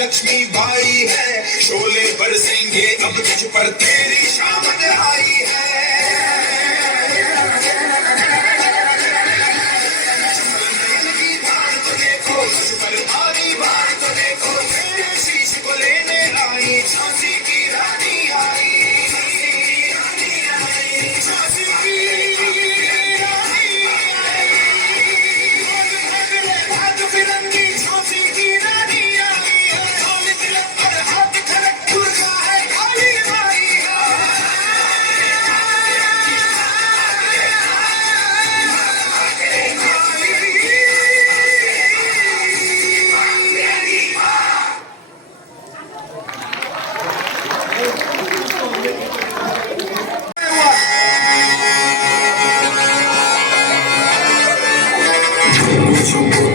लक्ष्मी बाई है, शोले बरसेंगे अब तुझ पर, तेरी शामत आई है। तो देखो तुझ पर भारी बार, तो देखो तेरे शीश को लेने आई, झांसी की रानी आई, झांसी की रानी आई, भाग फिरंगी झांसी की रानी आई,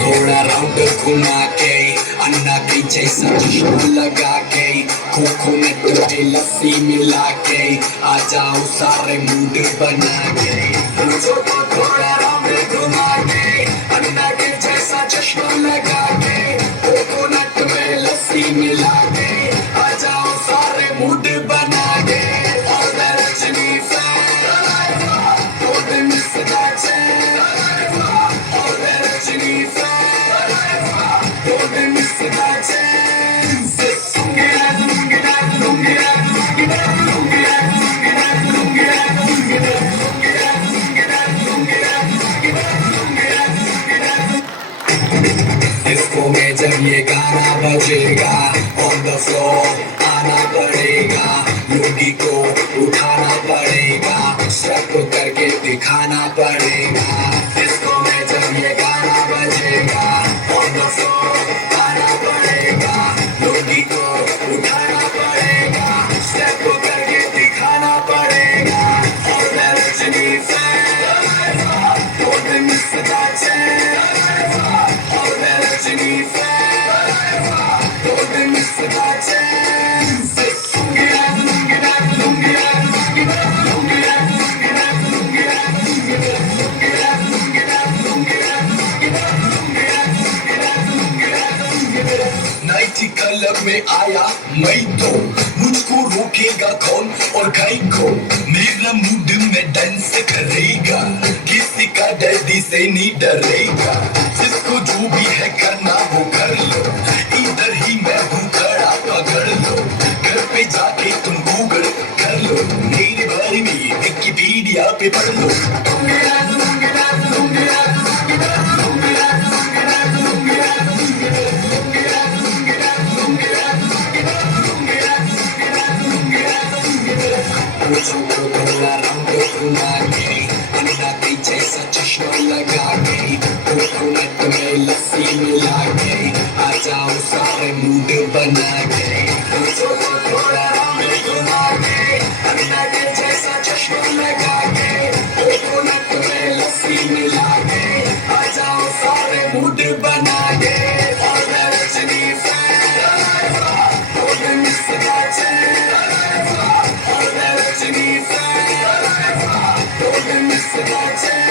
थोड़ा राउंड घुमा के अन्ना की जैसा चश्मा लगा के, खोखो में तुझे लस्सी मिला के, आ जाओ सारे मूड बना के। मुझको थोड़ा राउंड घुमा के अन्ना की जैसा चश्मा लगा के, कोकोनट में लस्सी मिला के, आ जाओ सारे मूड बना के। और मैं रजनी फैन, तो दिन सदा चैन, और मैं रजनी फैन, तो दिन सदा चैन। डिस्को में जब ये गाना बजेगा, ऑन द फ्लोर आना पड़ेगा, लुंगी को उठाना पड़ेगा, स्टेप करके दिखाना पड़ेगा। डिस्को में जब ये गाना बजेगा, ऑन द फ्लोर आना पड़ेगा, लुंगी को उठाना पड़ेगा, स्टेप करके दिखाना पड़ेगा। और मैं रजनी फैन, तो दिन सदा चैन, और मैं रजनी फैन, तो दिन सदा चैन। नाइटी क्लब में आया मैं तो, मुझको रोकेगा कौन और काई को, मेरा मूड में डांस करेगा, किसी का डैडी से नहीं डरेगा, जिसको जो भी है करना वो कर लो, इधर ही मैं हूँ खड़ा पकड़ लो। भी पढ़ लो। पूछो तो थोड़ा रंग घुमा के, अंडा के जैसा चश्मा लगा के, कोकोनट में लस्सी मिला के, आ जाओ सारे मूड बना के। पूछो तो थोड़ा रंग घुमा के, अंडा के जैसा चश्मा लगा के, कोकोनट में लस्सी मिला के, आ जाओ सारे मूड बना के। और मैं रजनी फैन, और मैं मिस्टर चैन, और मैं रजनी फैन, और मैं mister chain.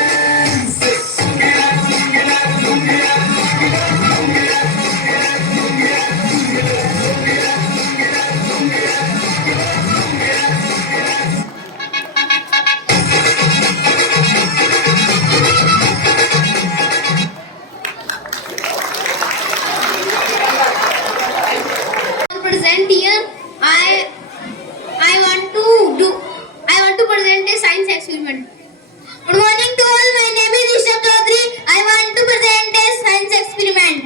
Present here. I want to present a science experiment. Good morning to all. My name is Rishabh Chaudhary. I want to present a science experiment.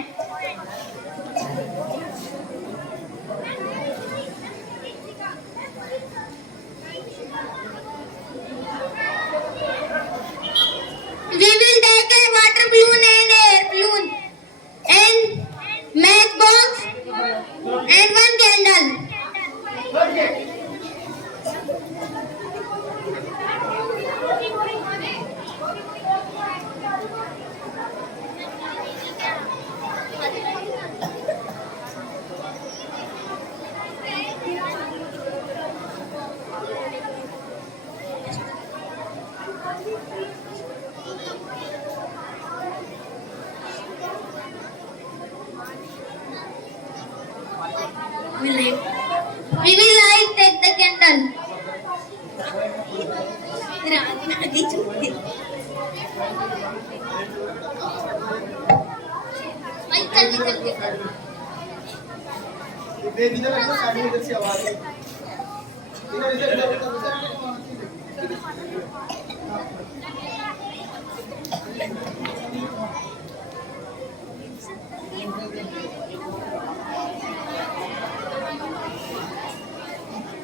We will take a water balloon and air balloon and matchbox and one candle. We will light take the candle.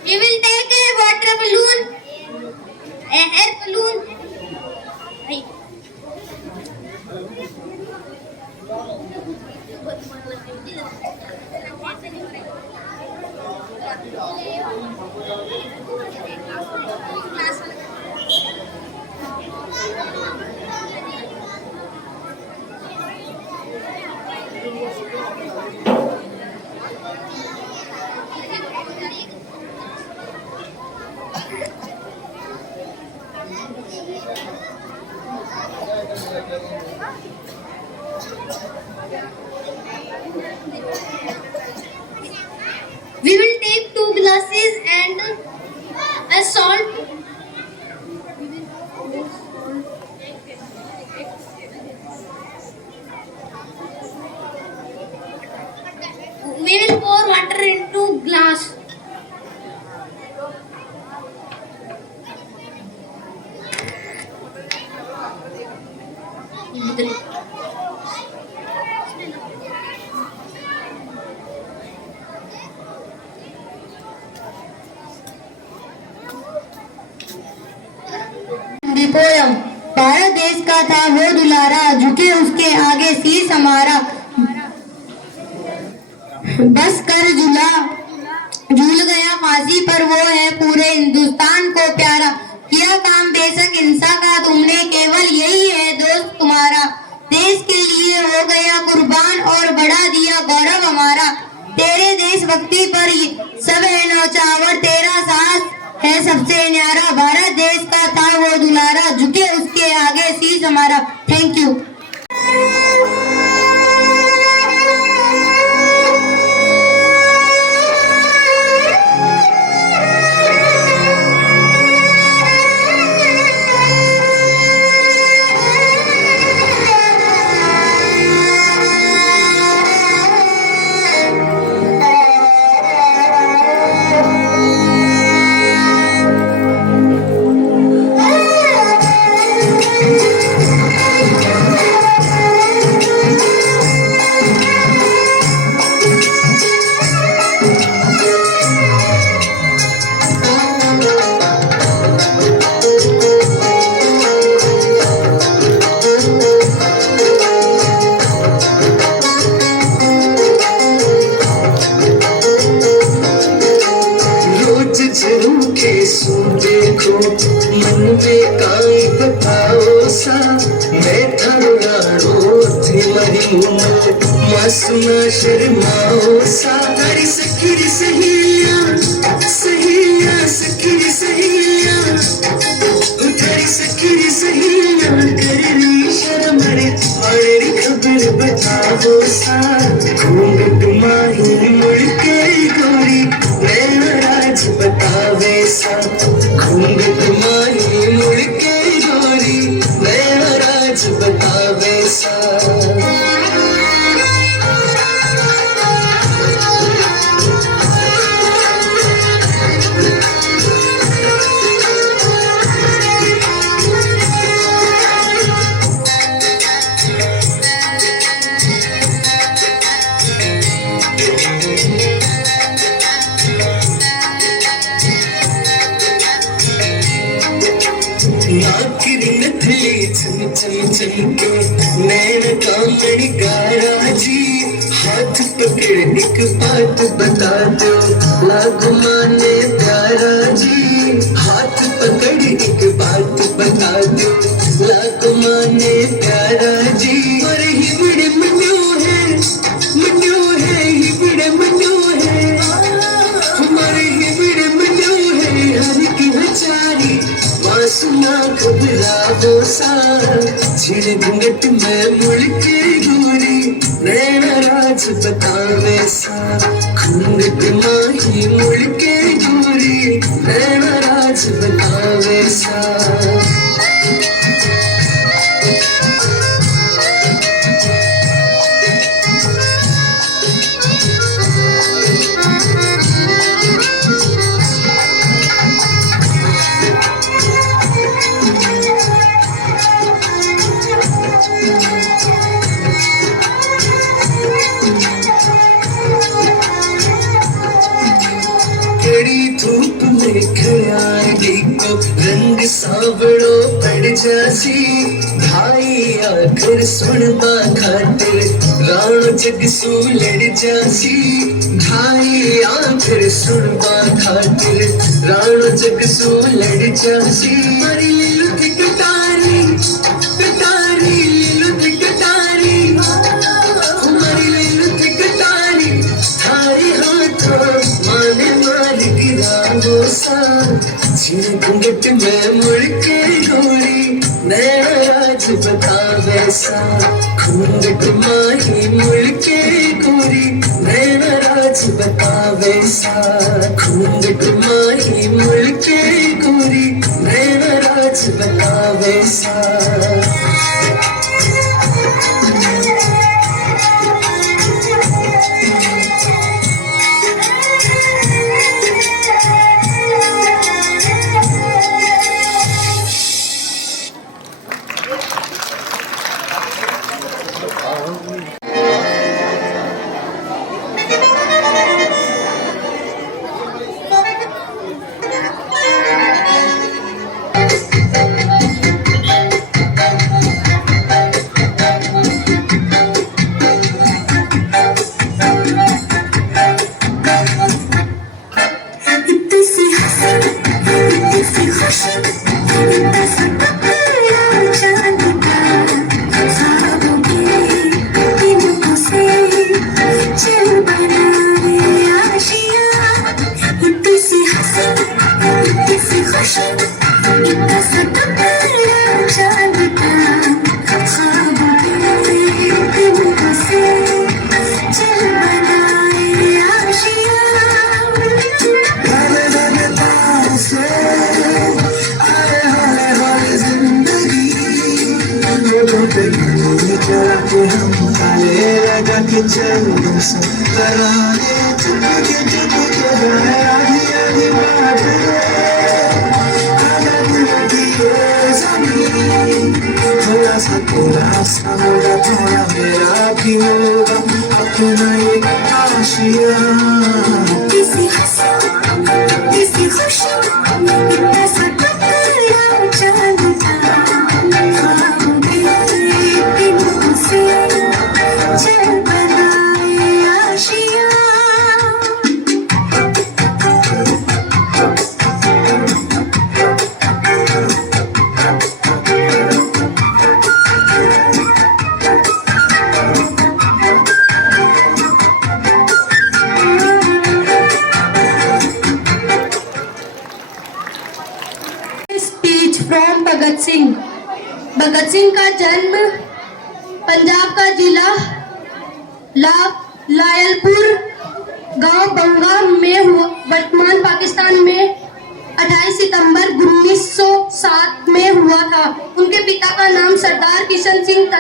We will take a water balloon, a air balloon. Right. We will take 2 glasses and a salt. We will pour water into glass. Poem. Bharat देश का था वो दुलारा, झुके उसके आगे शीश हमारा। बस कर झूल गया फांसी पर, वो है पूरे हिंदुस्तान को प्यारा। किया काम बेशक हिंसा का तुमने, केवल यही है दोस्त तुम्हारा। देश के लिए हो गया कुर्बान और बढ़ा दिया गौरव हमारा। तेरे देशभक्ति पर सब है नौचावर, तेरा साहस है सबसे न्यारा। भारत देश का था वो दुलारा, झुके उसके आगे शीश हमारा। Thank you. मासूमा शर्माओ सारी सखी रे सहेलियां सहेलियां सखी रे सहेलियां तेरी सखी रे सहेलियां कर रही शर्म रे और खबर बताओ सा घूंघट माही मुड़ के गोरी नैना राज बतावे सा घूंघट माही मुड़ के गोरी नैना राज बतावे सा नैन कामड़ी गारा जी हाथ पकड़ एक बात बता दो लागू माने प्यारा जी हाथ पकड़ एक बात बता दो लागू माने प्यारा जी और ही बड़े मन्यो है ही बड़े मन्यो है हमारे ही बड़े मन्यो है हर की बेचारी मासूमा घबरावो सा छिड़ घूंघट में मुड़ के गोरी नैना राज बतावे सा घूंघट माही मुड़ के गोरी नैना राज बतावे सा धूप में खड़ाई को रंग सावड़ो पड़ जासी भाई आखिर सुनबा खातिर राणो जगसू लड़ जासी भाई आखिर सुनबा खातिर राणो जगसू लड़ जासी मारी लीलू की कटारी कटारी लीलू की कटारी मारी लीलू की कटारी थारी हाथों माने मालिक रागो सा छिड़ घूंघट में मुड़ के गोरी नैना राज बतावे सा घूंघट माही मुड़ के गोरी नैना राज बतावे सा घूंघट माही मुड़ के गोरी नैना राज बतावे सा लायलपुर गांव बंगा में हुआ, वर्तमान पाकिस्तान में 28 सितंबर 1907 में हुआ था। उनके पिता का नाम सरदार किशन सिंह था।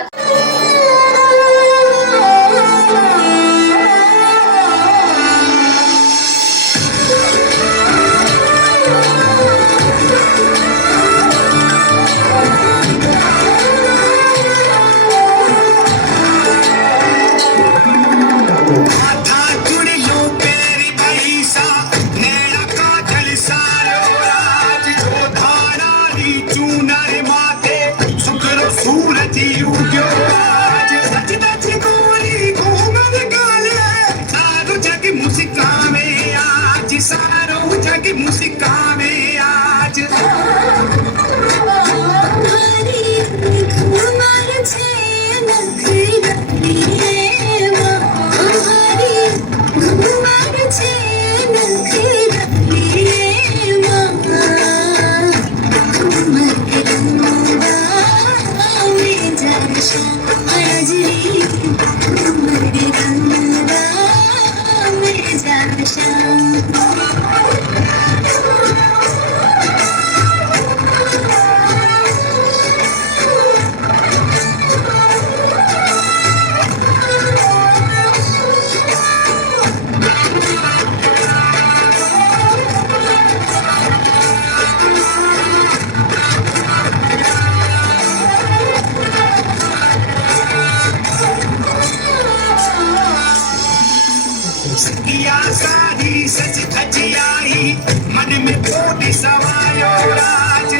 सच खचियाई मन में कोटि समायो राज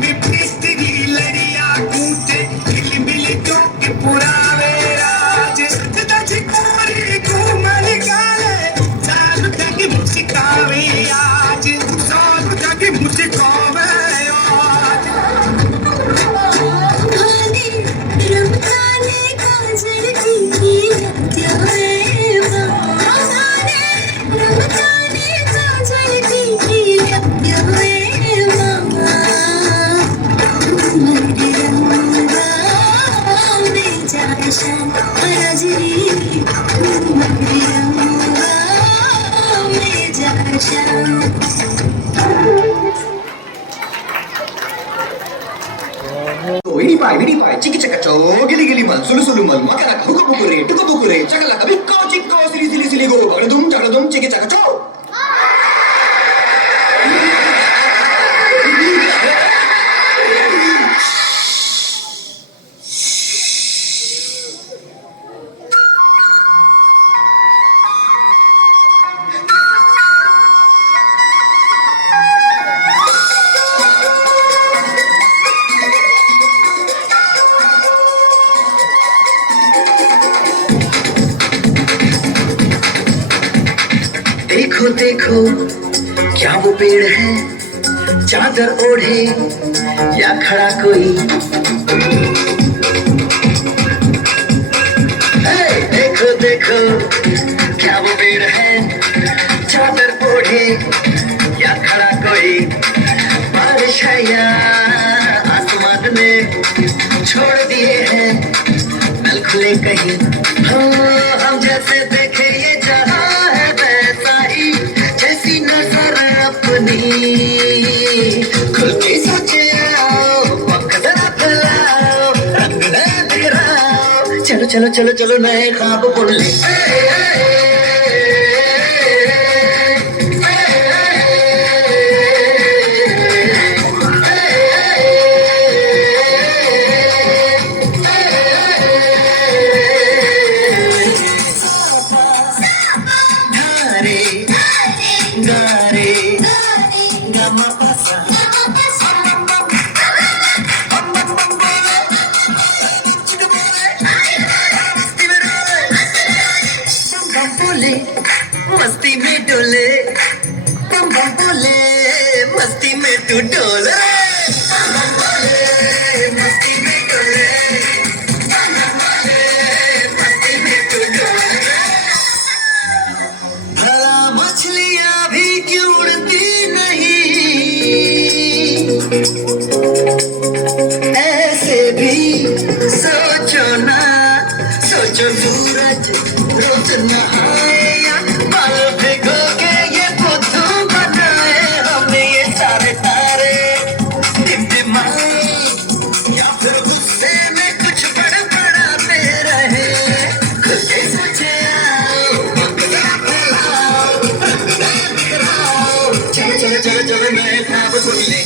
में पृथ्वी लड़िया कूटे हिल मिल के पुरावे राज सच कोरी घूमल गाले चालू तक मुस्कावे आज चालू तक मुस्कावे आज रमजाने काजल की यादें Ini pai, ciki caka cow, gili mal, sulu mal, makana huku bukure, cakala kabi kau cikau sili go, cakadum, ciki caka cow. देखो देखो क्या वो पेड़ है, चादर ओढ़े या खड़ा कोई। देखो देखो क्या वो पेड़ है, चादर ओढ़े या खड़ा कोई। बारिश है या आसमान ने छोड़ दिए हैं नल खुले कहीं। हम जैसे देखे ये जहां है वैसा ही, जैसी नजर अपनी खुल के सोचे आओ, वक्त जरा फैलाओ, रंग नया बिखराओ। चलो चलो चलो चलो नए ख्वाब बुन ले। मस्ती में डोले, बम बम बोले, मस्ती में तू डोले, बम बम बोले, मस्ती में डोले, बम बम बोले, मस्ती में तू डोले। भला मछलियां भी क्यों उड़ती नहीं, ऐसे भी सोचो ना, सोचो सूरज नहाए या बाल भिगो के ये बुद्धू बनाए हमने ये सारे तारे टिमटिमाए या फिर गुस्से में कुछ बड़बड़ाते रहे खुद के सोचे आओ फैलाओ चलो चलो चलो चलो नए ख्वाब सुन ले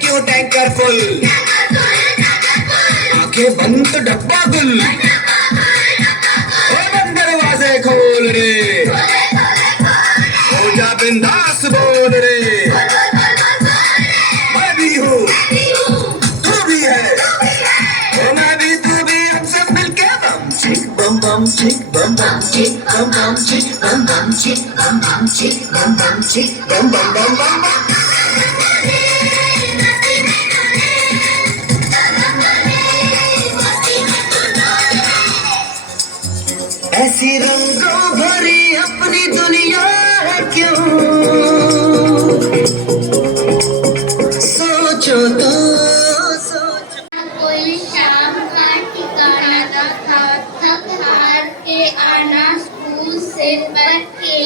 क्यों टैंकर फुल आंखें बंद तो डब्बा गुल ओ बंद दरवाजे खोल रे हो जा बिंदास बोल रे मैं भी हूँ तू भी है ओ मैं भी तू भी हम सब मिलके बम चिक बम बम चिक बम बम चिक बम बम चिक बम बम चिक बम बम चिक बम बम चिक बम बम बम बम बम ऐसी रंगों भरी अपनी दुनिया है क्यों सोचो तो कोई शाम का ठिकाना था थक हार के आना स्कूल से पढ़ के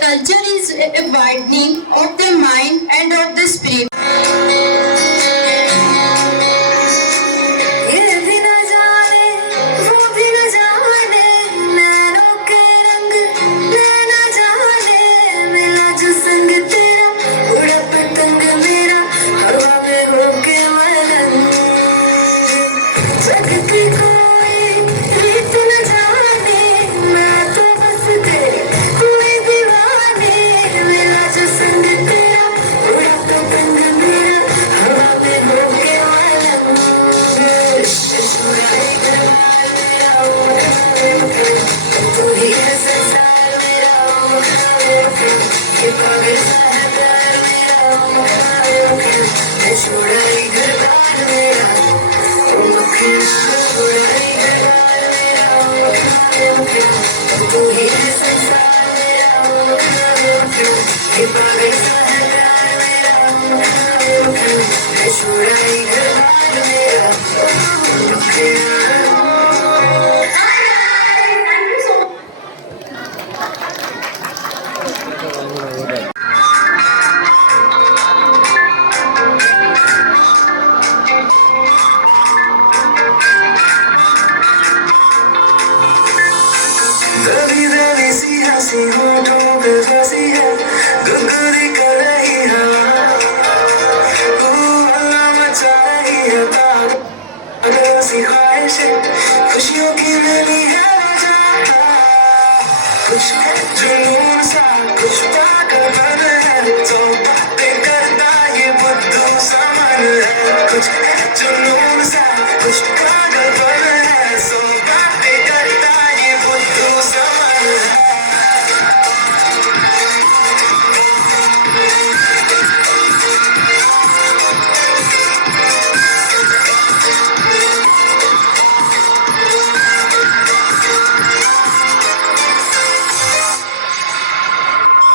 Culture is a widening of the mind and of the spirit. संग तेरा उड़ा तो कंग सी ख्वाहिशें खुशियों की मिली है कुछ जुनून सा कुछ पागलपन है तो बातें करता ये बुद्धू समन है कुछ जुनून सा कुछ पागलपन है तो बातें करता ये बुद्धू समन है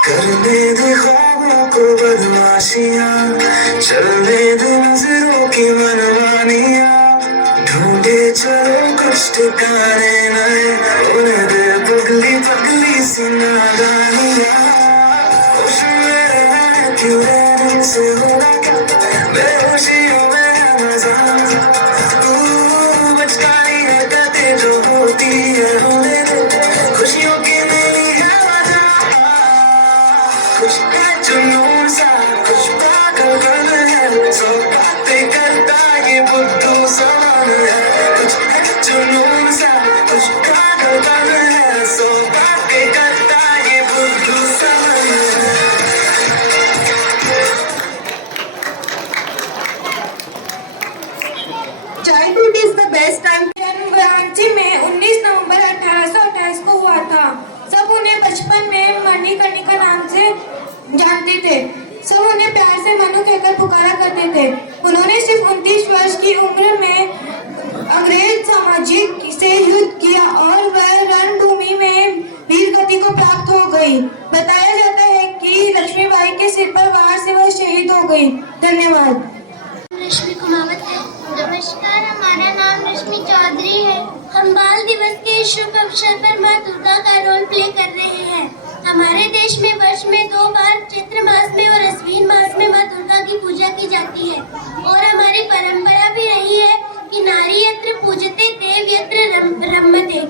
करने दे ख्वाबों को बदमाशियां चलने दे नजरों की मनमानियां ढूंढे चलो कुछ ठिकाने नए उन्हें दे पगली पगली सी नादानियां होश में रहना क्यों रहने से होगा क्या बेहोशियों में है मजा तू बचकानी हरकतें जो होती है होने दे खुशियों की मिली है मजा कुछ है जुनून सा कुछ पागलपन है सो बातें करता ये बुद्धू समान है कुछ है जुनून सा कुछ पागलपन है सो बातें करता ये बुद्धू समान है childhood is the best time. जन्म वाराणसी में 19 नवंबर 1828 को हुआ था। सब उन्हें बचपन में मणिकर्णिका नाम से जानते थे। सब उन्हें प्यार से मनु कहकर पुकारा करते थे। उन्होंने सिर्फ 29 वर्ष की उम्र में अंग्रेज साम्राज्य से युद्ध किया और वह रणभूमि में वीर गति को प्राप्त हो गई। बताया जाता है कि लक्ष्मीबाई के सिर पर वार से वह शहीद हो गई। धन्यवाद। रश्मि कुमावत है। नमस्कार, हमारा नाम रश्मि चौधरी है। हम बाल दिवस के शुभ अवसर पर माँ दुर्गा का रोल प्ले कर रहे हैं। हमारे देश में वर्ष में 2 बार चैत्र मास में और अश्विन मास में माँ दुर्गा की पूजा की जाती है और हमारी परंपरा भी रही है कि नारी यत्र पूजते देव यत्र रमते।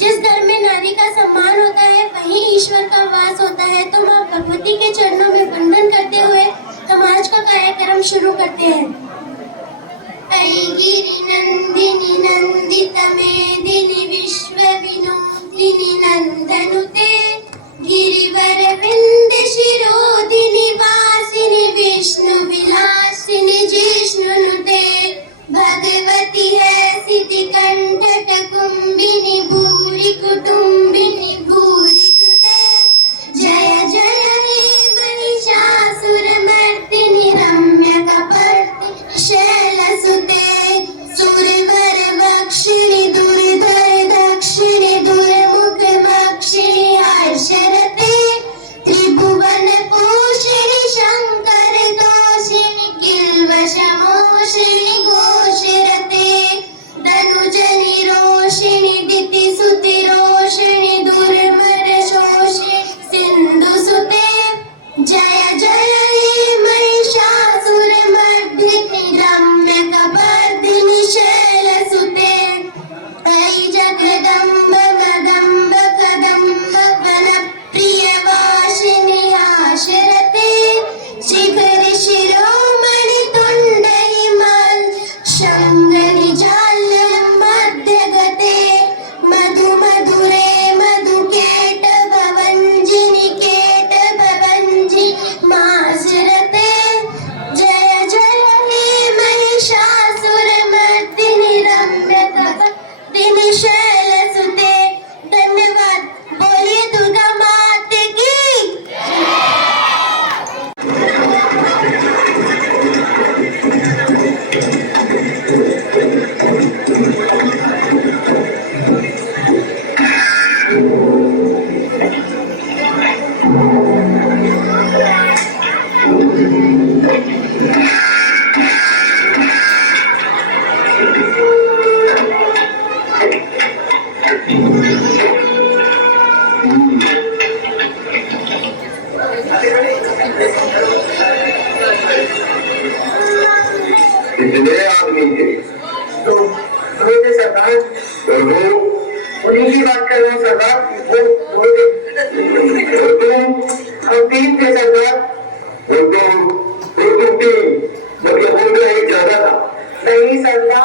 जिस घर में नारी का सम्मान होता है वहीं ईश्वर का वास होता है। तो माँ भगवती के चरणों में वंदन करते हुए हम आज का कार्यक्रम शुरू करते हैं। गिरि नंदिनी नंदित मेदिनी विश्व विनोदिनी नंदनुते गिरिवर विंद शिरोदिनी वासिनी विष्णु विलासिनी जिष्णुनुते भगवती है सिद्धि कंठट कुंभिनी भूरि कुटुंबिनी भूरि कृते जय जय हे महिषासुरमर्दिनी रम्य कपर्दिनी शैलसुते सुरवर वक्षिणि दुर्धर दक्षिणि दुर्मुख मक्षिणि हर्षरते त्रिभुवन पोषिणि शंकर दोषिणि किल्वशमोषिणि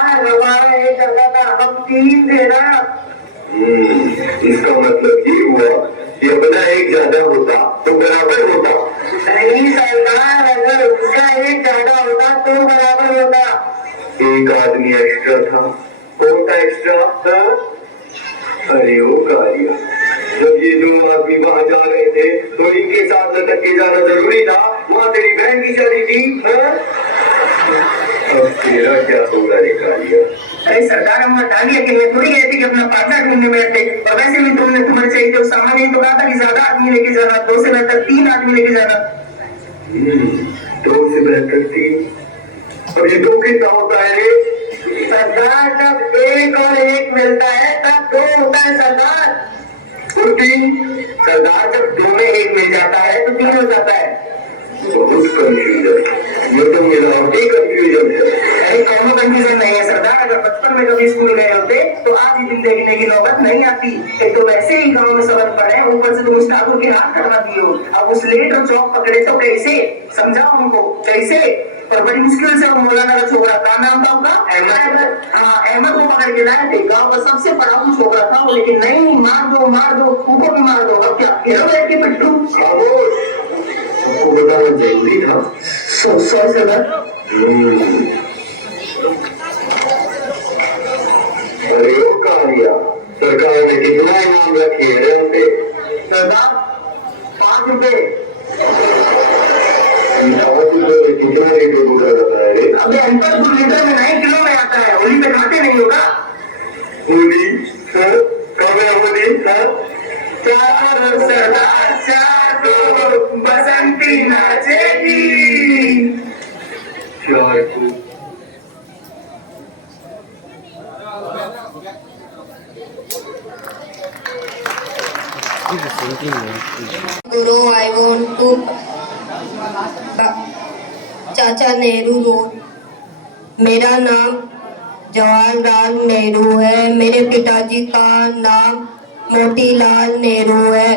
हमारा एक करता था, हम 3 थे ना। इसका मतलब ये हुआ कि अपना एक ज्यादा होता तो बराबर होता। नहीं सरदार, अगर उसका एक ज्यादा होता तो बराबर होता। एक आदमी एक्स्ट्रा था। कौन था एक्स्ट्रा? अरे ओ कालिया, जब ये 2 आदमी वहां जा रहे थे तो इनके साथ लटक के जाना जरूरी था। वहां तेरी बहन की शादी थी। अब तेरा क्या होगा रे कालिया? अरे सरदार, हम बता दिया कि मैं थोड़ी गए थे कि अपना पार्टनर ढूंढने बैठे। और वैसे भी तुमने तुम्हारे चाहिए तो सामान ही तो कहा था कि ज्यादा आदमी लेके जाना, 2 से बेहतर 3 आदमी लेके जाना। 2 से बेहतर 3। अब ये 2 कितना होता है रे? सरदार, जब 1 और 1 मिलता है तब 2 होता है सरदार। और 3? सरदार, जब 2 में 1 मिल जाता है तो 3 हो जाता है। बहुत कंफ्यूजन, ये तो मेरा और एक कंफ्यूजन है। अरे कौनो कंफ्यूजन नहीं है सरदार। अगर बचपन में कभी स्कूल गए होते तो आज ही दिन देखने की नौबत नहीं आती। एक तो वैसे ही गांव में सबक पढ़े, ऊपर से तुम उस ठाकुर के हाथ कटवा दिए हो। अब उस लेट और चौक पकड़े तो कैसे? समझाओ हमको कैसे? और बड़ी मुश्किल से वो मौलाना का छोकरा था, नाम था उनका अहमद। हाँ, अहमद को पकड़ के लाए थे। गांव का सबसे पढ़ाकू छोकरा था वो, लेकिन नहीं, मार दो, ऊपर भी मार दो। अब क्या घेरो बैठ के पिट्ठू? खामोश, आपको बताना जरूरी था। सॉरी सरदार। अरे ओ कालिया, सरकार ने कितना इनाम रखे है हमसे? सरदार, 5 रुपए। 5 रुपए में कितना लीटर दूध आता है रे? अबे अनपढ़, 2 लीटर में नहीं, किलो में आता है। होली पे खाते नहीं होगा? होली? कब है होली? चार सरदार, 4 बसंती नाचेगी। 4 को Guru, I want to चाचा नेहरू रोड। मेरा नाम जवाहरलाल नेहरू है। मेरे पिताजी का नाम मोतीलाल नेहरू है।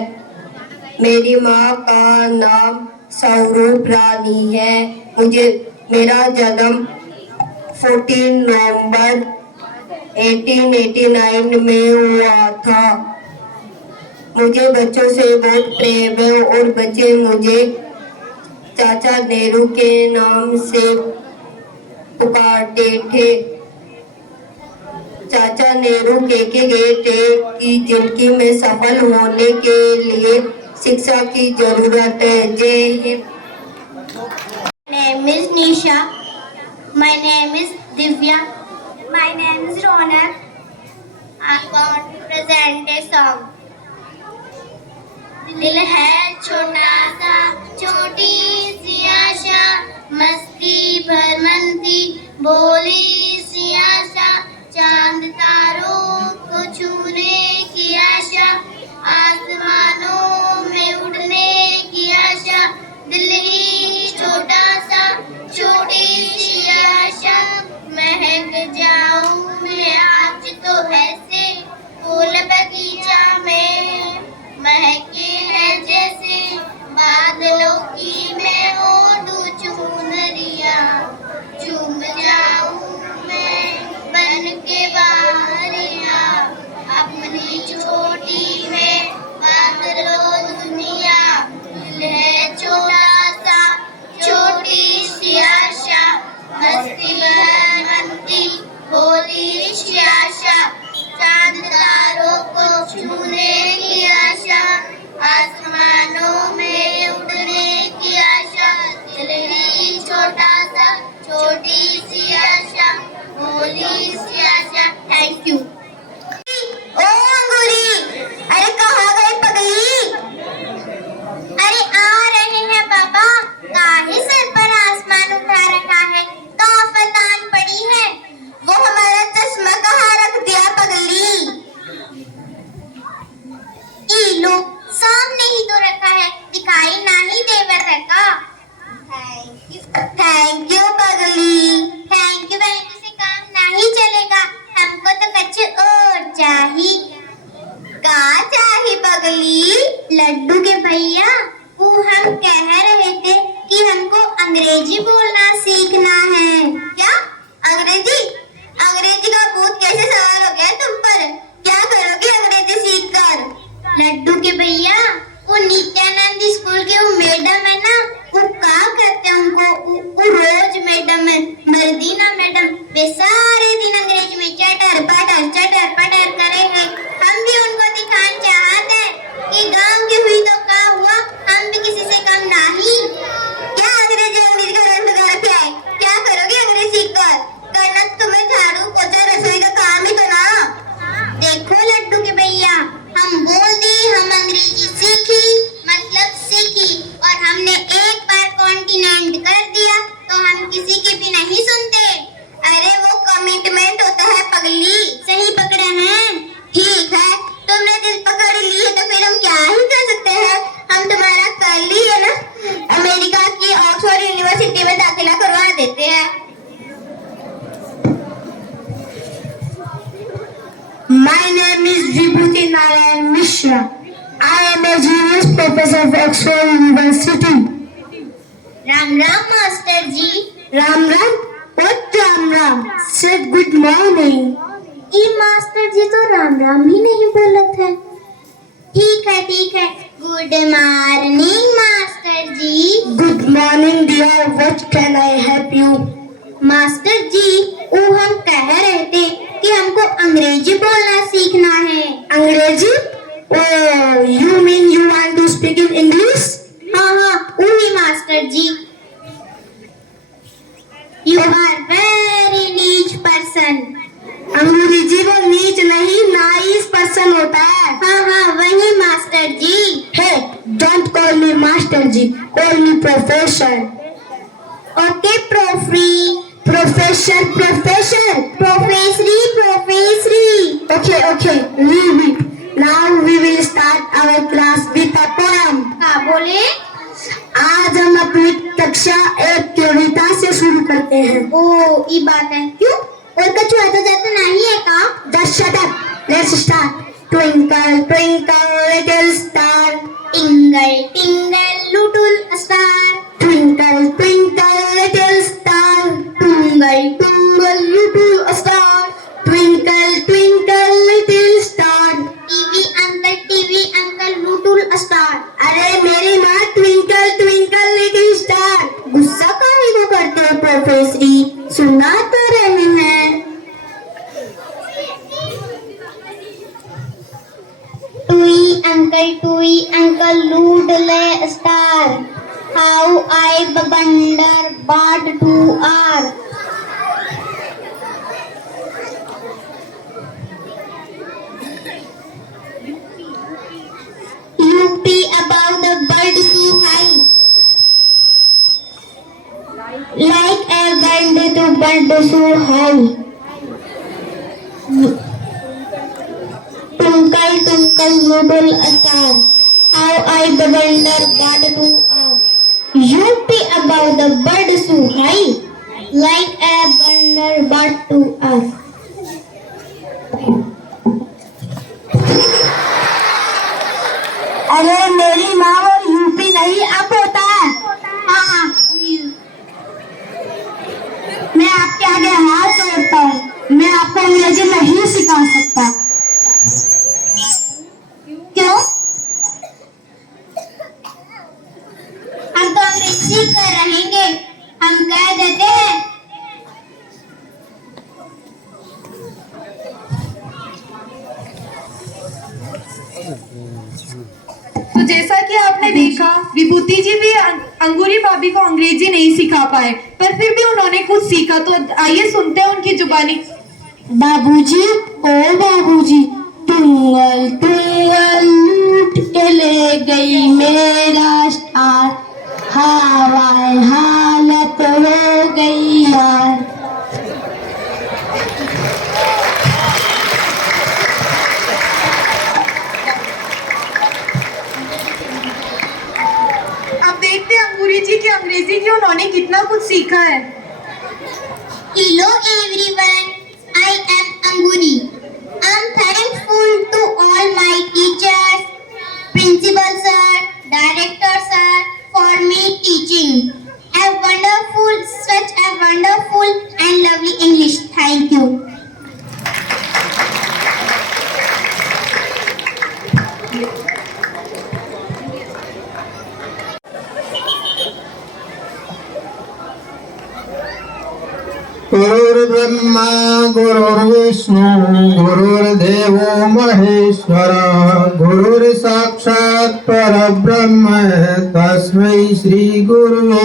मेरी माँ का नाम स्वरूप रानी है। मेरा जन्म 14 नवंबर 1889 में हुआ था। मुझे बच्चों से बहुत प्रेम है और बच्चे मुझे चाचा नेहरू के नाम से पुकारते थे। चाचा नेहरू कह के गए थे कि जिंदगी में सफल होने के लिए शिक्षा की जरूरत है। जय Hind. My name is Nisha. My name is Divya. My name is Ronak. I want to present a song. दिल है छोटा सा, छोटी सी आशा, मस्ती भरमंती भोली सी आशा, चांद तारों को छूने की आशा, आसमानों में उड़ने की आशा। दिल ही छोटा सा, छोटी सी आशा, महक जाऊं मैं आज तो ऐसे, फूल बगीचा में महके है जैसे, बादलों की मैं ओढ़ू चुनरिया, झूम जाऊं मैं बन के बारिया, अपनी छोटी में बांध लो दुनिया। दिल है छोटा सा, छोटी सी आशा, मस्ती बनती भोली सी आशा, चांद तारों को छूने की आशा, आसमानों में उड़ने की आशा। दिल ही छोटा सा, छोटी सी आशा, भोली सी आशा। Thank you. ओ अंगूरी, अरे कहाँ गई पगली? अरे आ रहे हैं पापा। काहे सर पर आसमान उठा रखा है? कहाँ फतान पड़ी है? वो हमारा चश्मा कहाँ रख दिया पगली? लो, सामने ही तो रखा है, दिखाई नहीं देवर का। थैंक यू पगली। थैंक यू कहने से काम नहीं चलेगा, हमको तो कुछ और चाहिए। कहाँ चाहिए पगली? लड्डू के भैया, वो हम कह रहे थे कि हमको अंग्रेजी बोलना सीखना है। क्या अंग्रेजी? My name is Vibhuti Narayan Mishra. I am a genius professor of Oxford University. Ram Ram Master Ji. Ram Ram? What Ram Ram? Said good morning. ये मास्टर जी तो राम राम ही नहीं बोले थे। ठीक है। Good morning master ji. Good morning dear. What can I help you? Master ji, वो हम कह रहे थे कि हमको अंग्रेजी बोलना सीखना है। अंग्रेजी? Oh, you mean you want to speak in English? हाँ, वही master ji. You are very नीच पर्सन। अंग्रेजी वो नीच नहीं नाइस पर्सन होता है। हाँ, वही master ji. Hey, don't call me master ji, call me professor. Okay profy. Professor. Professory. Okay, leave it. Now we will start our class with a poem. हाँ बोले। आज हम अपनी कक्षा एक कविता से शुरू करते हैं। ओ, ये बात है। क्यों? और कछु आता जाता नहीं है का? Just shut up. Let's start. Twinkle, twinkle, little star. Tingle tingle little star. Twinkle, twinkle, little star. Tungle tungle little star. Twinkle, twinkle, little star. TV uncle little star. अरे मेरी माँ ट्विंकल ट्विंकल लिटिल स्टार। गुस्सा काहे को करते हो प्रोफेसरी? सुना तो रहे हैं। Twee uncle little star. How I wonder what to are. UP above the bird so high, like a bird to bird so high. Twinkle little star, how I wonder what to are. UP above the bird so high, like a wonder what to are. अरे मेरी माँ वो UP नहीं अब होता है। हाँ, मैं आपके आगे हाथ जोड़ता हूँ, मैं आपको अंग्रेजी नहीं सिखा सकता। क्यों? हम तो अंग्रेजी सीख कर रहेंगे, हम कह देते हैं। तो जैसा कि आपने देखा, विभूति जी भी अंगूरी भाभी को अंग्रेजी नहीं सिखा पाए, पर फिर भी उन्होंने कुछ सीखा। तो आइए सुनते हैं उनकी जुबानी। बाबूजी, ओ बाबूजी, टुंगल टुंगल लूट के ले गई मेरा स्टार, हवाए हालत हो गई यार। अब देखते हैं अंगूरी जी की अंग्रेजी की उन्होंने कितना कुछ सीखा है। Hello everyone, I am Anguri. I am thankful to all my teachers, principal sir, director sir for me teaching a wonderful, such a wonderful and lovely English. Thank you. गुरुर्ब्रह्मा गुरुर्विष्णु गुरुर्देवो महेश्वर गुरुर्साक्षात् परब्रह्म तस्मै श्री गुरुवे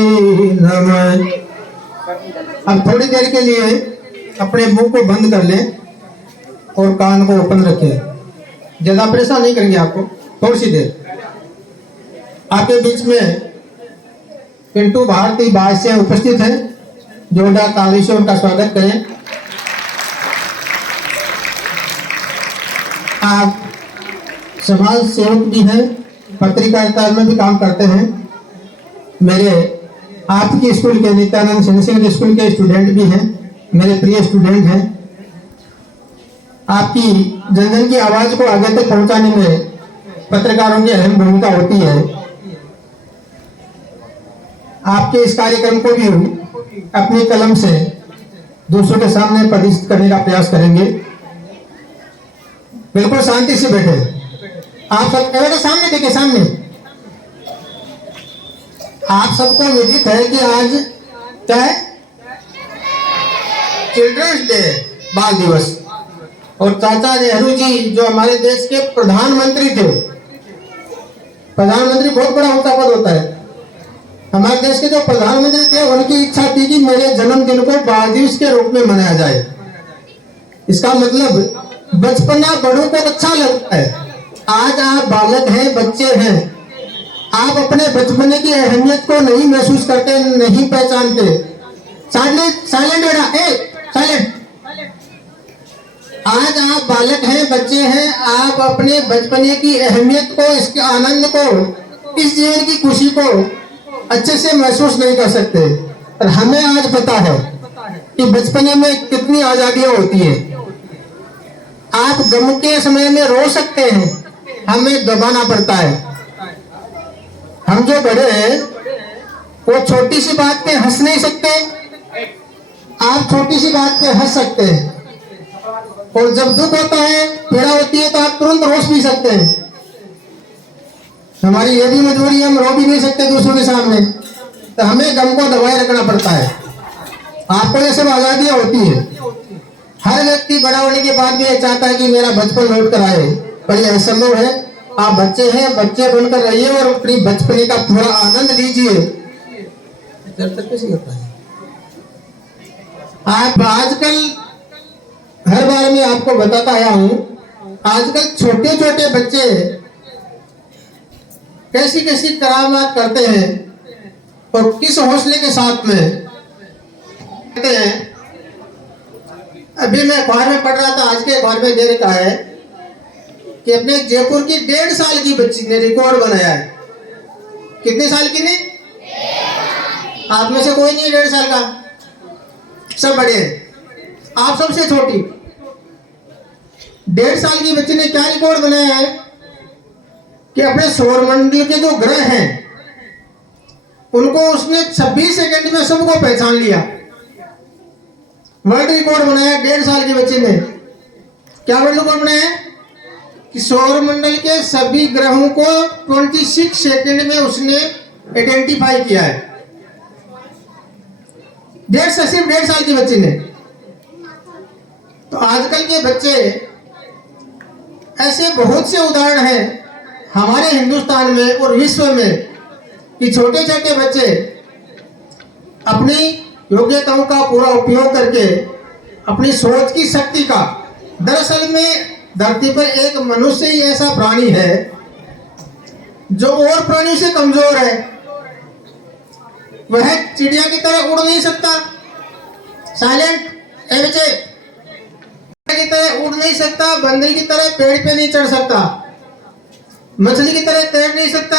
नमः। अब थोड़ी देर के लिए अपने मुंह को बंद कर लें और कान को ओपन रखें। ज्यादा परेशान नहीं करेंगे आपको। थोड़ी सी देर आपके बीच में पिंटू भारती भाष्य उपस्थित है। जोरदार ताली से उनका स्वागत करें। आप समाज सेवक भी हैं, पत्रकारिता में भी काम करते हैं। मेरे आपके स्कूल के नित्यानंद सेंसिंग स्कूल के स्टूडेंट भी हैं, मेरे प्रिय स्टूडेंट हैं। आपकी जन जन की आवाज को आगे तक पहुंचाने में पत्रकारों की अहम भूमिका होती है। आपके इस कार्यक्रम को भी अपनी कलम से दूसरों के सामने प्रदर्शित करने का प्रयास करेंगे। बिल्कुल शांति से बैठे, आप सब बेटे सामने देखिए, सामने। आप सबको विदित है कि आज क्या है? चिल्ड्रंस डे, बाल दिवस। और चाचा नेहरू जी जो हमारे देश के प्रधानमंत्री थे, प्रधानमंत्री बहुत बड़ा उनका पद होता है, हमारे देश के जो प्रधानमंत्री थे उनकी इच्छा थी कि मेरे जन्मदिन को बाल दिवस के रूप में मनाया जाए। इसका मतलब बचपना बड़ों को अच्छा लगता है। आज आप बालक हैं, बच्चे हैं, आप अपने बचपने की अहमियत को नहीं महसूस करते, नहीं पहचानते। साइलेंट बेटा, साइलेंट। आज आप बालक हैं, बच्चे हैं, आप अपने बचपने की अहमियत को, इसके आनंद को, इस जीवन की खुशी को अच्छे से महसूस नहीं कर सकते। और हमें आज पता है कि बचपने में कितनी आजादियां होती है। आप गम के समय में रो सकते हैं, हमें दबाना पड़ता है। हम जो बड़े हैं वो छोटी सी बात पे हंस नहीं सकते, आप छोटी सी बात पे हंस सकते हैं। और जब दुख होता है, पीड़ा होती है, तो आप तुरंत रोस भी सकते हैं। हमारी ये भी मजबूरी है, हम रो भी नहीं सकते दूसरों के सामने, तो हमें गम को दबाए रखना पड़ता है। आपको ये सब आजादियां होती है। हर व्यक्ति बड़ा होने के बाद भी ये चाहता है कि मेरा बचपन लौट कर आए, पर यह असंभव है। आप बच्चे हैं, बच्चे बनकर रहिए और अपनी बचपने का पूरा आनंद लीजिए। आप आजकल हर बार मैं आपको बताता आया हूं, आजकल छोटे छोटे बच्चे कैसी कैसी करामात करते हैं और किस हौसले के साथ में करते हैं। अभी मैं अखबार में पढ़ रहा था, आज के अखबार में दे रखा है कि अपने जयपुर की 1.5 साल की बच्ची ने रिकॉर्ड बनाया है। कितने साल की ने? आप में से कोई नहीं 1.5 साल का, सब बड़े हैं। आप सबसे छोटी 1.5 साल की बच्ची ने क्या रिकॉर्ड बनाया है कि अपने सौरमंडल के जो ग्रह हैं उनको उसने 26 सेकंड में सबको पहचान लिया। वर्ल्ड रिकॉर्ड बनाया 1.5 साल की बच्ची ने। क्या वर्ल्ड रिकॉर्ड बनाया कि सौरमंडल के सभी ग्रहों को 26 सेकंड में उसने आइडेंटिफाई किया है। सिर्फ 1.5 साल की बच्ची ने। तो आजकल के बच्चे, ऐसे बहुत से उदाहरण हैं हमारे हिंदुस्तान में और विश्व में कि छोटे छोटे बच्चे अपनी योग्यताओं का पूरा उपयोग करके अपनी सोच की शक्ति का, दरअसल में धरती पर एक मनुष्य ही ऐसा प्राणी है जो और प्राणियों से कमजोर है। वह चिड़िया की तरह उड़ नहीं सकता, साइलेंट बच्चे, की तरह उड़ नहीं सकता, बंदर की तरह पेड़ पे नहीं चढ़ सकता, मछली की तरह तैर नहीं सकता,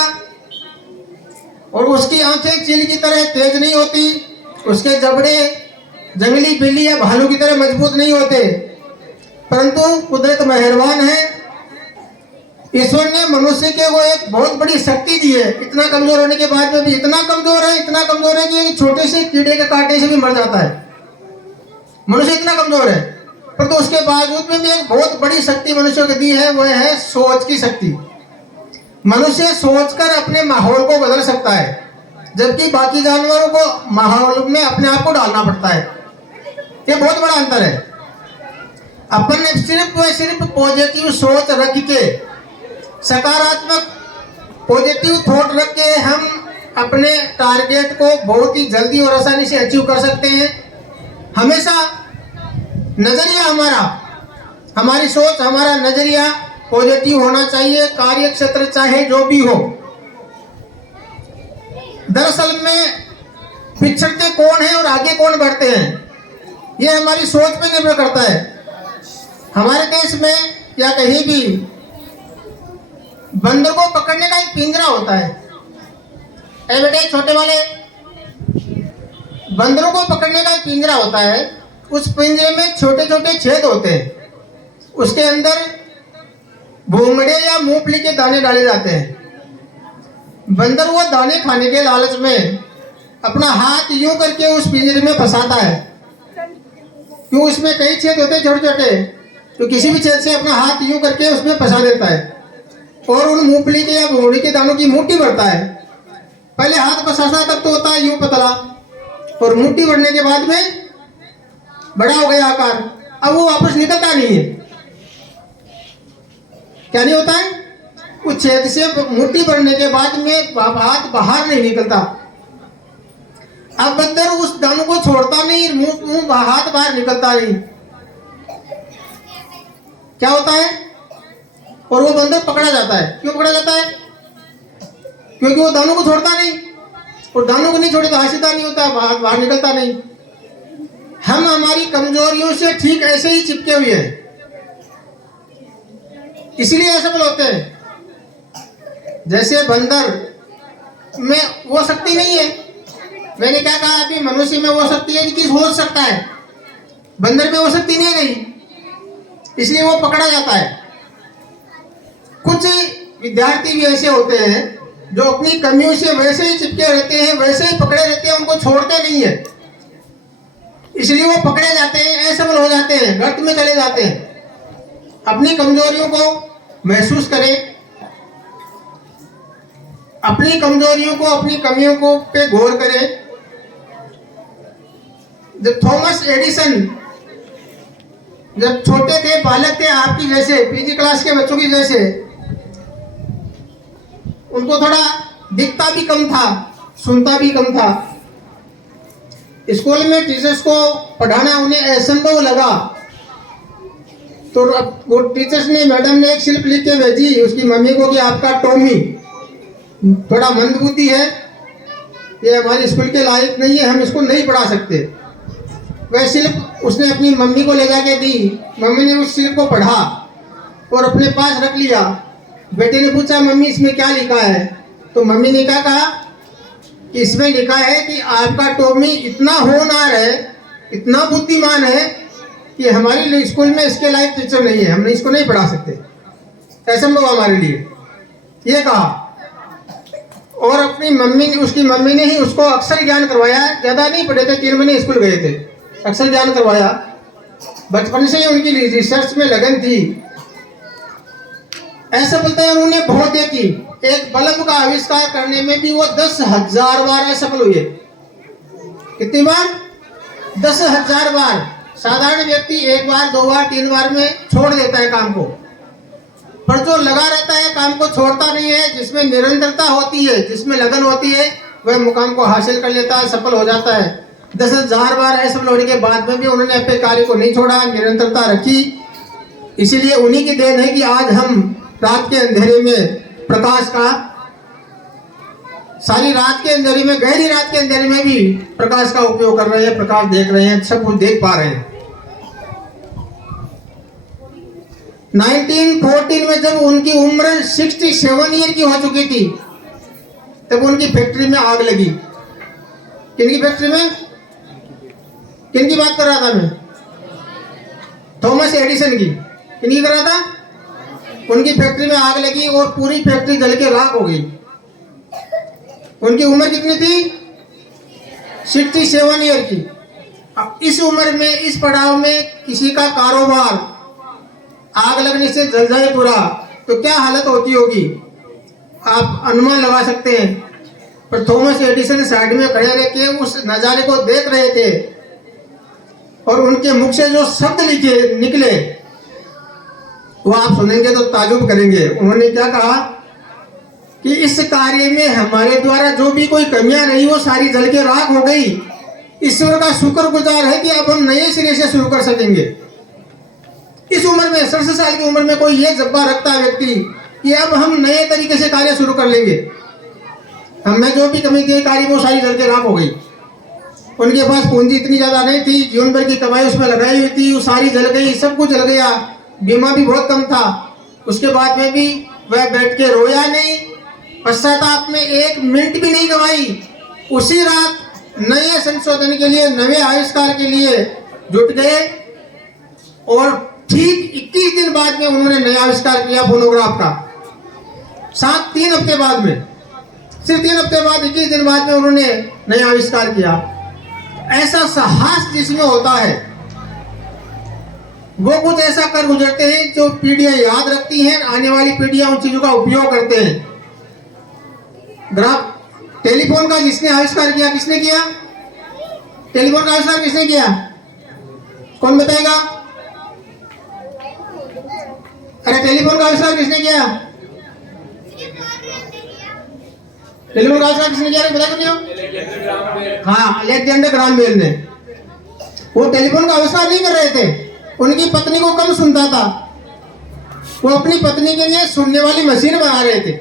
और उसकी आंखें चील की तरह तेज नहीं होती, उसके जबड़े जंगली बिल्ली या भालू की तरह मजबूत नहीं होते। परंतु कुदरत मेहरबान है, ईश्वर ने मनुष्य के वो एक बहुत बड़ी शक्ति दी है। इतना कमजोर होने के बाद में भी इतना कमजोर है कि छोटे से कीड़े के कांटे से भी मर जाता है। मनुष्य इतना कमजोर है, परंतु उसके बावजूद में भी एक बहुत बड़ी शक्ति मनुष्य को दी है, वह है सोच की शक्ति। मनुष्य सोचकर अपने माहौल को बदल सकता है, जबकि बाकी जानवरों को माहौल में अपने आप को डालना पड़ता है। ये बहुत बड़ा अंतर है। अपन सिर्फ पॉजिटिव सोच रख के, सकारात्मक पॉजिटिव थॉट रख के हम अपने टारगेट को बहुत ही जल्दी और आसानी से अचीव कर सकते हैं। हमेशा नजरिया हमारी सोच, हमारा नजरिया पॉजिटिव होना चाहिए, कार्य क्षेत्र चाहे जो भी हो। दरअसल में पिछड़ते कौन है और आगे कौन बढ़ते हैं, यह हमारी सोच पे निर्भर करता है। हमारे देश में या कहीं भी बंदर को पकड़ने का एक पिंजरा होता है। ऐ बेटे छोटे वाले, बंदरों को पकड़ने का एक पिंजरा होता है। उस पिंजरे में छोटे छोटे छेद होते हैं। उसके अंदर भूंगड़े या मूंगफली के दाने डाले जाते हैं। बंदर वो दाने खाने के लालच में अपना हाथ यूं करके उस पिंजरे में फंसाता है। क्यों, उसमें कई छेद होते हैं छोटे छोटे, तो किसी भी छेद से अपना हाथ यूं करके उसमें फंसा देता है और उन मूंगफली के या भूंगड़ी के दानों की मुट्ठी भरता है। पहले हाथ फंसाता तब तो होता है यूं पतला, और मुट्ठी भरने के बाद में बड़ा हो गया आकार। अब वो वापस निकलता नहीं है। क्या नहीं होता है, उस छेद से मुट्ठी भरने के बाद में हाथ बाहर नहीं निकलता। अब बंदर उस दानों को छोड़ता नहीं, मुंह हाथ बाहर निकलता नहीं। क्या होता है, और वो बंदर पकड़ा जाता है। क्यों पकड़ा जाता है? क्योंकि वो दानों को छोड़ता नहीं, और दानों को नहीं छोड़े तो हाशिदा नहीं होता, बाहर निकलता नहीं। हम हमारी कमजोरियों से ठीक ऐसे ही चिपके हुए हैं, इसलिए असफल होते हैं। जैसे बंदर में वो शक्ति नहीं है। मैंने क्या कहा कि मनुष्य में वो शक्ति है कि हो सकता है, बंदर में वो शक्ति नहीं रही, इसलिए वो पकड़ा जाता है। कुछ विद्यार्थी भी ऐसे होते हैं जो अपनी कमियों से वैसे ही चिपके रहते हैं, वैसे ही पकड़े रहते हैं, उनको छोड़ते नहीं है, इसलिए वो पकड़े जाते हैं, असफल हो जाते हैं, गर्त में चले जाते हैं। अपनी कमजोरियों को महसूस करें, अपनी कमजोरियों को, अपनी कमियों को पे गौर करें। जब थॉमस एडिसन जब छोटे थे, बालक थे, आपकी जैसे पीजी क्लास के बच्चों की जैसे, उनको थोड़ा दिखता भी कम था, सुनता भी कम था। स्कूल में टीचर्स को पढ़ाना उन्हें असंभव लगा, तो वो टीचर्स ने, मैडम ने एक शिल्प लिख के भेजी उसकी मम्मी को कि आपका टॉमी थोड़ा मंदबुद्धि है, ये हमारे स्कूल के लायक नहीं है, हम इसको नहीं पढ़ा सकते। वह शिल्प उसने अपनी मम्मी को ले जाके दी। मम्मी ने उस शिल्प को पढ़ा और अपने पास रख लिया। बेटे ने पूछा, मम्मी इसमें क्या लिखा है? तो मम्मी ने क्या कहा कि इसमें लिखा है कि आपका टॉमी इतना होनहार है, इतना बुद्धिमान है कि हमारे स्कूल में इसके लायक टीचर नहीं है, हम इसको नहीं पढ़ा सकते, असंभव हमारे लिए, ये कहा। और अपनी मम्मी ने, उसकी मम्मी ने ही उसको अक्षर ज्ञान करवाया। ज्यादा नहीं पढ़े थे, 3 महीने स्कूल गए थे, अक्षर ज्ञान करवाया। बचपन से ही उनकी रिसर्च में लगन थी। ऐसा बोलते हैं उन्होंने बहुत देखी। एक बल्ब का आविष्कार करने में भी वो 10,000 बार असफल हुए। कितनी बार? 10,000 बार। साधारण व्यक्ति 1 बार 2 बार 3 बार में छोड़ देता है काम को, पर जो लगा रहता है काम को छोड़ता नहीं है, जिसमें निरंतरता होती है, जिसमें लगन होती है, वह मुकाम को हासिल कर लेता है, सफल हो जाता है। 10,000 बार असफल होने के बाद में भी उन्होंने अपने कार्य को नहीं छोड़ा, निरंतरता रखी। इसीलिए उन्हीं की देन है कि आज हम रात के अंधेरे में प्रकाश का, सारी रात के अंधेरे में, गहरी रात के अंधेरे में भी प्रकाश का उपयोग कर रहे हैं, प्रकाश देख रहे हैं, सब कुछ देख पा रहे हैं। 1914 में जब उनकी उम्र 67 ईयर की हो चुकी थी, तब उनकी फैक्ट्री में आग लगी। किनकी फैक्ट्री में? किनकी बात कर रहा था मैं? थॉमस एडिसन की। किनकी कर रहा था? उनकी फैक्ट्री में आग लगी और पूरी फैक्ट्री जल के राख हो गई। उनकी उम्र कितनी थी? 67 ईयर की। अब इस उम्र में, इस पड़ाव में किसी का कारोबार आग लगने से जल जाए पूरा, तो क्या हालत होती होगी आप अनुमान लगा सकते हैं। पर थॉमस एडिसन साइड में खड़े रह के उस नजारे को देख रहे थे, और उनके मुख से जो शब्द निकले वो आप सुनेंगे तो ताजुब करेंगे। उन्होंने क्या कहा कि इस कार्य में हमारे द्वारा जो भी कोई कमियां रही वो सारी जल के राख हो गई। ईश्वर का शुक्रगुजार है कि अब हम नए सिरे से शुरू कर सकेंगे। इस उम्र में, 67 साल की उम्र में कोई ये जज्बा रखता है व्यक्ति कि अब हम नए तरीके से कार्य शुरू कर लेंगे। हमें जो भी कमी थी कार्य वो सारी जल के राख हो गई। उनके पास पूंजी इतनी ज्यादा नहीं थी, जीवन भर की कमाई उसमें लगाई हुई थी, वो सारी जल गई, सब कुछ जल गया। बीमा भी बहुत कम था। उसके बाद में भी वह बैठ के रोया नहीं, पश्चाताप में 1 मिनट भी नहीं गवाई। उसी रात नए संशोधन के लिए, नए आविष्कार के लिए जुट गए, और ठीक 21 दिन आविष्कार किया फोनोग्राफ का। 3 हफ्ते बाद में, सिर्फ 3 हफ्ते बाद, 21 दिन बाद में उन्होंने नया आविष्कार किया। ऐसा साहस जिसमें होता है वो कुछ ऐसा कर गुजरते हैं जो पीढ़ियां याद रखती हैं, आने वाली पीढ़ियां उन चीजों का उपयोग करते हैं। टेलीफोन का जिसने आविष्कार किया, किसने किया? टेलीफोन का आविष्कार किसने किया? कौन बताएगा? अरे टेलीफोन का आविष्कार किसने किया? टेलीफोन का आविष्कार किसने किया? बताया क्यों? हाँ, अलेक्जेंडर ग्राहम बेल ने। वो टेलीफोन का आविष्कार नहीं कर रहे थे, उनकी पत्नी को कम सुनता था, वो अपनी पत्नी के लिए सुनने वाली मशीन बना रहे थे।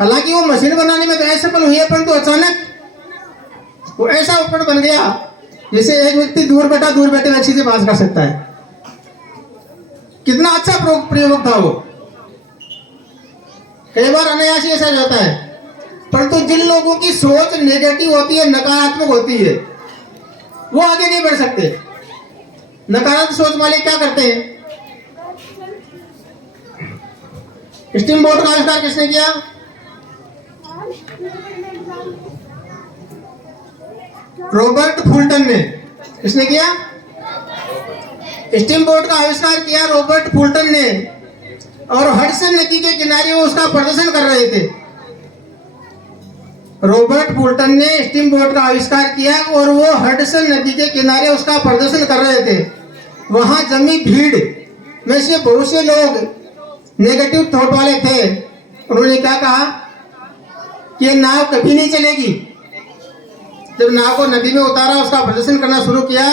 हालांकि वो मशीन बनाने में तो असफल हुई है, परंतु अचानक वो ऐसा उपकरण बन गया जैसे एक व्यक्ति दूर बैठे व्यक्ति से बात कर सकता है। कितना अच्छा प्रयोग था वो। कई बार अनायास ऐसा होता है, परंतु जिन लोगों की सोच नेगेटिव होती है, नकारात्मक होती है, वो आगे नहीं बढ़ सकते। नकारात्मक सोच वाले क्या करते हैं? स्टीम बोट का आविष्कार किसने किया? रॉबर्ट फुल्टन ने। किसने किया? स्टीम बोट का आविष्कार किया रॉबर्ट फुल्टन ने, और हडसन नदी के किनारे वो उसका प्रदर्शन कर रहे थे। रॉबर्ट फुल्टन ने स्टीम बोट का आविष्कार किया और वो हडसन नदी के किनारे उसका प्रदर्शन कर रहे थे। वहां जमी भीड़ में से बहुत से लोग नेगेटिव थॉट वाले थे। उन्होंने क्या कहा कि ये नाव कभी नहीं चलेगी। जब नाव को नदी में उतारा, उसका प्रदर्शन करना शुरू किया,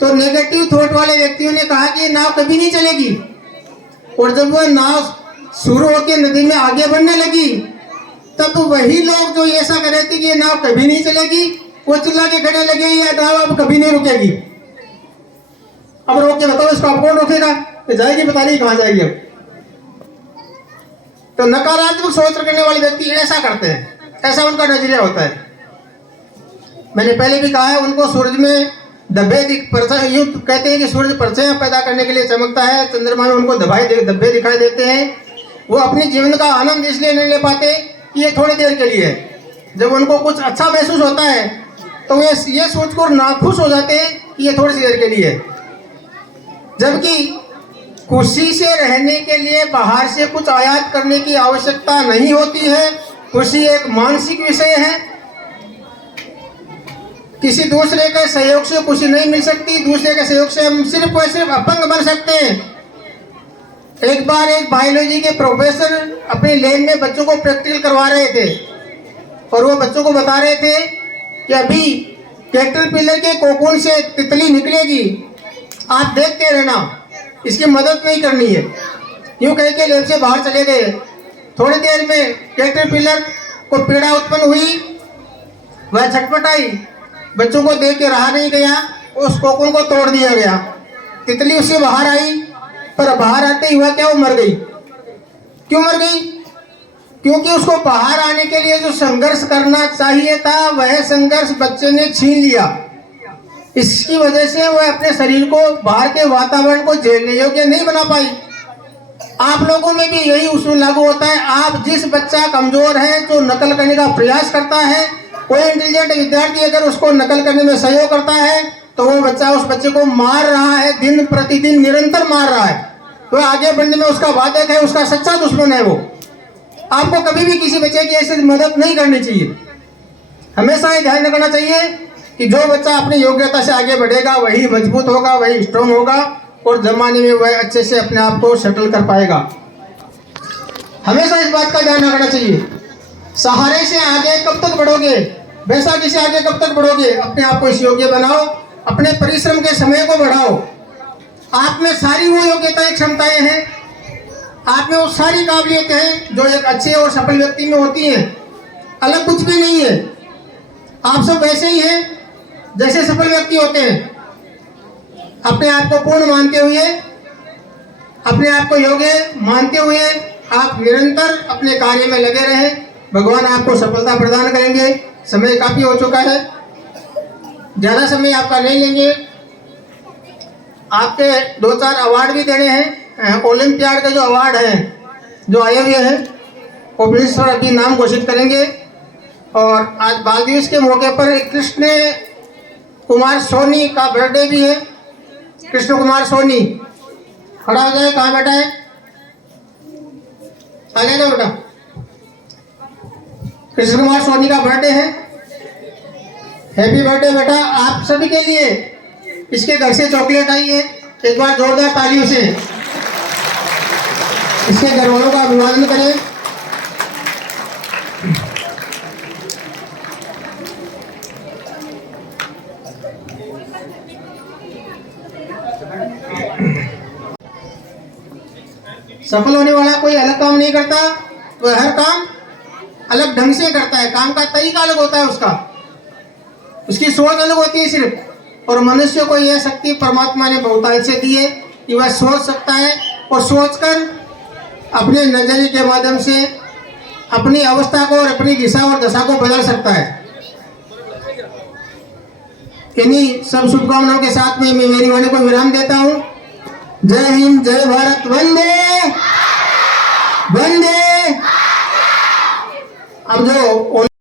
तो नेगेटिव थॉट वाले व्यक्तियों ने कहा कि ये नाव कभी नहीं चलेगी। और जब वह नाव शुरू होकर नदी में आगे बढ़ने लगी, तब वही लोग जो ऐसा कर रहे थे कि ये नाव कभी नहीं चलेगी, वो चिल्ला के खड़े लगे, ये नाव अब कभी नहीं रुकेगी। अब रोक के बताओ, इसको अब कौन रोकेगा? तो जाएगी, पता नहीं कहां जाएगी अब। तो नकारात्मक सोच रखने वाले व्यक्ति ऐसा करते हैं, ऐसा उनका नजरिया होता है। मैंने पहले भी कहा है, उनको सूरज में धब्बे यूं कहते हैं कि सूरज परछाइयां पैदा करने के लिए चमकता है, चंद्रमा में उनको धब्बे दिखाई देते हैं। वो अपने जीवन का आनंद इसलिए नहीं ले पाते कि ये थोड़ी देर के लिए है। जब उनको कुछ अच्छा महसूस होता है तो वे ये सोचकर नाखुश हो जाते हैं कि ये थोड़ी सी देर के लिए है। जबकि खुशी से रहने के लिए बाहर से कुछ आयात करने की आवश्यकता नहीं होती है। खुशी एक मानसिक विषय है। किसी दूसरे के सहयोग से खुशी नहीं मिल सकती। दूसरे के सहयोग से हम सिर्फ और सिर्फ अपंग बन सकते हैं। एक बार एक बायोलॉजी के प्रोफेसर अपने लैब में बच्चों को प्रैक्टिकल करवा रहे थे और वो बच्चों को बता रहे थे कि अभी कैटरपिलर के कोकून से तितली निकलेगी, आप देखते रहना, इसकी मदद नहीं करनी है। यूं कह के लैब से बाहर चले गए। थोड़ी देर में कैटरपिलर को पीड़ा उत्पन्न हुई, वह छटपटाई। बच्चों को देख के रहा नहीं गया, उस कोकून को तोड़ दिया गया। तितली उससे बाहर आई, पर बाहर आते ही हुआ क्या, वो मर गई। क्यों मर गई? क्योंकि उसको बाहर आने के लिए जो संघर्ष करना चाहिए था, वह संघर्ष बच्चे ने छीन लिया। इसकी वजह से वह अपने शरीर को बाहर के वातावरण को झेलने योग्य नहीं बना पाई। आप लोगों में भी यही उसूल लागू होता है। आप जिस बच्चा कमजोर है, जो नकल करने का प्रयास करता है, कोई इंटेलिजेंट विद्यार्थी अगर उसको नकल करने में सहयोग करता है, तो वो बच्चा उस बच्चे को मार रहा है, दिन प्रतिदिन निरंतर मार रहा है। तो आगे बढ़ने में उसका वादक है, उसका सच्चा दुश्मन है वो। आपको कभी भी किसी बच्चे की ऐसी मदद नहीं करनी चाहिए। हमेशा ये ध्यान रखना चाहिए कि जो बच्चा अपनी योग्यता से आगे बढ़ेगा वही मजबूत होगा, वही स्ट्रांग होगा और जमाने में वह अच्छे से अपने आप को सेटल कर पाएगा। हमेशा इस बात का ध्यान रखना चाहिए। सहारे से आगे कब तक बढ़ोगे, बैसाखी से आगे कब तक बढ़ोगे? अपने आप को इस योग्य बनाओ, अपने परिश्रम के समय को बढ़ाओ। आप में सारी वो योग्यताएं, क्षमताएं हैं, आप में वो सारी काबिलियतें हैं जो एक अच्छे और सफल व्यक्ति में होती हैं। अलग कुछ भी नहीं है। आप सब वैसे ही हैं जैसे सफल व्यक्ति होते हैं। अपने आप को पूर्ण मानते हुए, अपने आप को योग्य मानते हुए आप निरंतर अपने कार्य में लगे रहें। भगवान आपको सफलता प्रदान करेंगे। समय काफी हो चुका है, ज्यादा समय आपका नहीं लेंगे। आपके 2-4 अवार्ड भी देने हैं। ओलंपियाड के जो अवार्ड हैं जो आए हुए हैं वो प्रिंसिपल अभी नाम घोषित करेंगे। और आज बाल दिवस के मौके पर कृष्ण कुमार सोनी का बर्थडे भी है। कृष्ण कुमार सोनी खड़ा हो जाए, कहाँ बैठा है, आ जाएगा बेटा। कृष्ण कुमार सोनी का बर्थडे है। हैप्पी बर्थडे बेटा। आप सभी के लिए इसके घर से चॉकलेट आई है, एक बार जोरदार तालियों से इसके घर वालों का अभिवादन करें। सफल होने वाला कोई अलग काम नहीं करता, वह हर काम अलग ढंग से करता है। काम का तरीका अलग होता है, उसकी सोच अलग होती है सिर्फ। और मनुष्य को यह शक्ति परमात्मा ने बहुतायत से दी है कि वह सोच सकता है और सोचकर अपने नजरिए के माध्यम से अपनी अवस्था को और अपनी दिशा और दशा को बदल सकता है। इन्हीं सब शुभकामनाओं के साथ में मैं मेरी वाणी को विराम देता हूँ। जय हिंद, जय भारत, वंदे वंदे। अब जो